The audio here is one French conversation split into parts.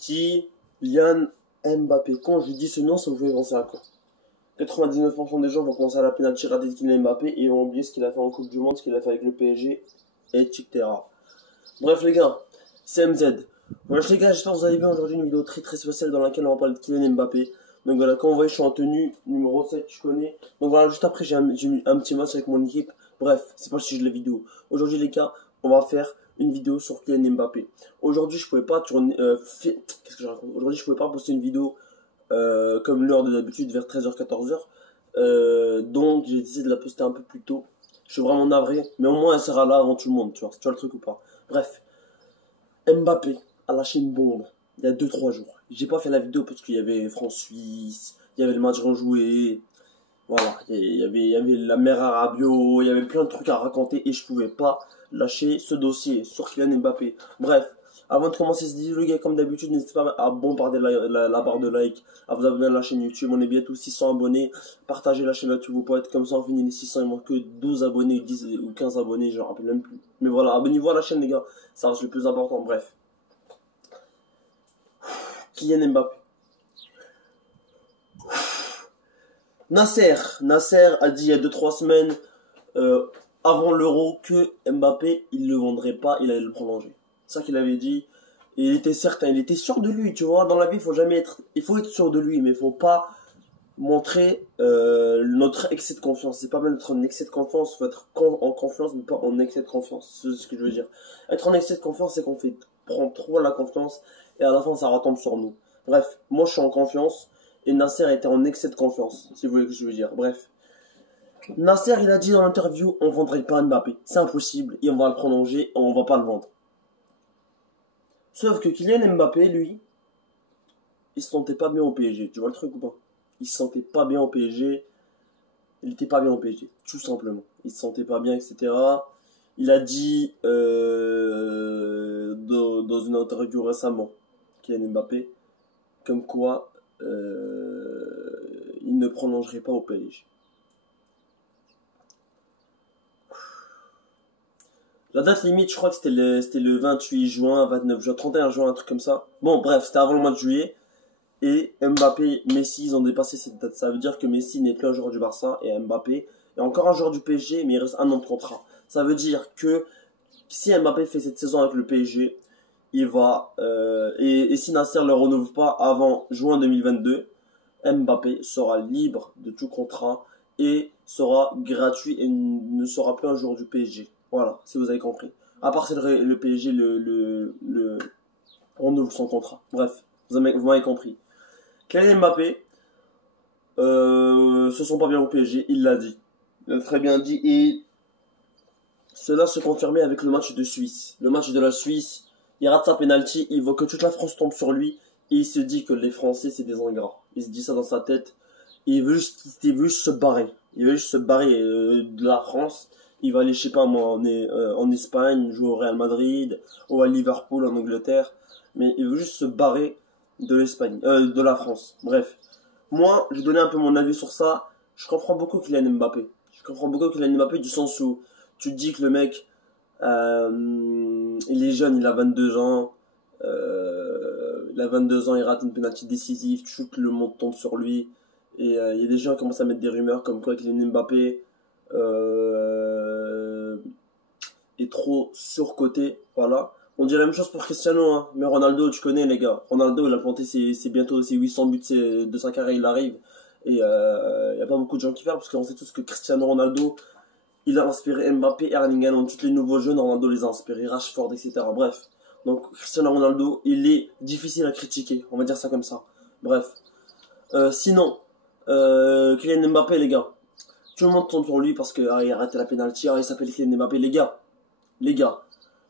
Kylian Mbappé. Quand je dis ce nom, ça vous fait penser à quoi? 99% des gens vont penser à la penalty ratée de Kylian Mbappé et vont oublier ce qu'il a fait en Coupe du Monde, ce qu'il a fait avec le PSG, etc. Bref les gars, c'est MZ. Voilà les gars, j'espère que vous allez bien. Aujourd'hui une vidéo très très spéciale dans laquelle on va parler de Kylian Mbappé. Donc voilà, comme vous voyez, je suis en tenue numéro 7, je connais. Donc voilà, juste après j'ai mis un petit match avec mon équipe. Bref, c'est pas le sujet de la vidéo. Aujourd'hui les gars, on va faire une vidéo sur Kylian Mbappé. Aujourd'hui je pouvais pas tourner... Qu'est-ce que je raconte? Aujourd'hui je pouvais pas poster une vidéo comme l'heure de d'habitude vers 13h-14h. Donc j'ai décidé de la poster un peu plus tôt. Je suis vraiment navré, mais au moins elle sera là avant tout le monde, tu vois le truc ou pas. Bref, Mbappé a lâché une bombe il y a 2-3 jours. J'ai pas fait la vidéo parce qu'il y avait France-Suisse, il y avait le match rejoué, voilà, il y avait la mère à Rabiot, il y avait plein de trucs à raconter et je pouvais pas lâcher ce dossier sur Kylian Mbappé. Bref, avant de commencer cette vidéo, les gars, comme d'habitude, n'hésitez pas à bombarder la barre de like, à vous abonner à la chaîne YouTube. On est bientôt 600 abonnés. Partagez la chaîne YouTube, vos potes, comme ça on finit les 600. Il manque que 12 abonnés, 10 ou 15 abonnés, je ne me rappelle même plus. Mais voilà, abonnez-vous à la chaîne, les gars, ça reste le plus important. Bref, Kylian Mbappé. Nasser a dit il y a 2-3 semaines, avant l'Euro, que Mbappé, il le vendrait pas, il allait le prolonger. C'est ça qu'il avait dit. Et il était certain, il était sûr de lui, tu vois. Dans la vie, il faut être sûr de lui, mais il faut pas montrer notre excès de confiance. C'est pas mal d'être en excès de confiance, il faut être en confiance, mais pas en excès de confiance. C'est ce que je veux dire. Être en excès de confiance, c'est qu'on prend trop la confiance et à la fin, ça retombe sur nous. Bref, moi je suis en confiance et Nasser était en excès de confiance, si vous voulez ce que je veux dire. Bref. Nasser, il a dit dans l'interview, on vendrait pas Mbappé. C'est impossible et on va le prolonger et on va pas le vendre. Sauf que Kylian Mbappé, lui, il se sentait pas bien au PSG. Tu vois le truc ou pas? Il se sentait pas bien au PSG. Il était pas bien au PSG, tout simplement. Il se sentait pas bien, etc. Il a dit dans une interview récemment, Kylian Mbappé, comme quoi il ne prolongerait pas au PSG. La date limite, je crois que c'était le 28 juin, 29 juin, 31 juin, un truc comme ça. Bon, bref, c'était avant le mois de juillet. Et Mbappé, Messi, ils ont dépassé cette date. Ça veut dire que Messi n'est plus un joueur du Barça et Mbappé est encore un joueur du PSG, mais il reste un an de contrat. Ça veut dire que si Mbappé fait cette saison avec le PSG, il va et si Nasser ne le renouvelle pas avant juin 2022, Mbappé sera libre de tout contrat et sera gratuit et ne sera plus un joueur du PSG. Voilà, si vous avez compris. À part si le PSG le renouvelle son contrat. Bref, vous m'avez compris. Kylian Mbappé se sent pas bien au PSG, il l'a dit. Il a très bien dit et cela se confirmait avec le match de Suisse. Le match de la Suisse, il rate sa penalty, il voit que toute la France tombe sur lui et il se dit que les Français c'est des ingrats. Il se dit ça dans sa tête et il veut juste se barrer. Il veut juste se barrer de la France. Il va aller, je sais pas moi, en Espagne, jouer au Real Madrid ou à Liverpool en Angleterre. Mais il veut juste se barrer de l'Espagne, de la France. Bref. Moi, je vais donner un peu mon avis sur ça. Je comprends beaucoup Kylian Mbappé. Je comprends beaucoup Kylian Mbappé du sens où tu te dis que le mec, il est jeune, il a 22 ans. Il rate une penalty décisive, toute le monde tombe sur lui. Et il y a des gens qui commencent à mettre des rumeurs comme quoi Kylian Mbappé est trop surcoté. Voilà. On dit la même chose pour Cristiano, hein. Mais Ronaldo, tu connais les gars. Ronaldo, il a planté bientôt ses 800 buts de sa carrière, il arrive. Et il n'y a pas beaucoup de gens qui parlent parce qu'on sait tous que Cristiano Ronaldo, il a inspiré Mbappé, Erling Haaland, tous les nouveaux jeunes, Ronaldo les a inspirés, Rashford, etc. Bref. Donc Cristiano Ronaldo, il est difficile à critiquer, on va dire ça comme ça. Bref. Sinon, Kylian Mbappé, les gars. Tout le monde tombe sur lui parce que il a raté la penalty, il s'appelle Kylian Mbappé. Les gars.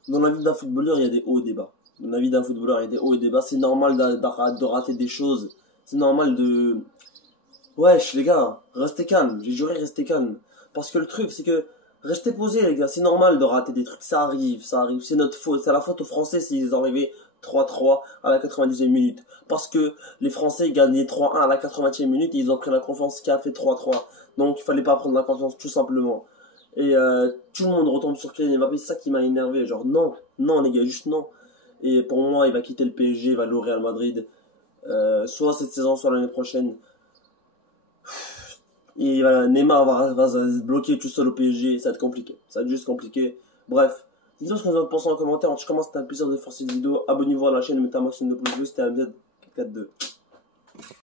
Dans la vie d'un footballeur, il y a des hauts et des bas. Dans la vie d'un footballeur, il y a des hauts et des bas. C'est normal de rater des choses. C'est normal de... Wesh, les gars, restez calmes. J'ai juré, restez calmes. Parce que le truc, c'est que... Restez posés, les gars. C'est normal de rater des trucs. Ça arrive. C'est notre faute. C'est la faute aux Français s'ils arrivaient 3-3 à la 90e minute. Parce que les Français gagnaient 3-1 à la 80e minute et ils ont pris la confiance qui a fait 3-3. Donc, il fallait pas prendre la confiance, tout simplement. Et tout le monde retombe sur Kylian Mbappé, c'est ça qui m'a énervé. Genre, non, les gars, juste non. Et pour moi, il va quitter le PSG, il va aller au Real Madrid. Soit cette saison, soit l'année prochaine. Et voilà, Neymar va se bloquer tout seul au PSG, ça va être compliqué. Ça va être juste compliqué. Bref, dites-moi ce que vous en pensez en commentaire. En tout cas, moi, c'était un plaisir de faire cette vidéo. Abonnez-vous à la chaîne, mettez un maximum de pouces bleus. C'était un Z442.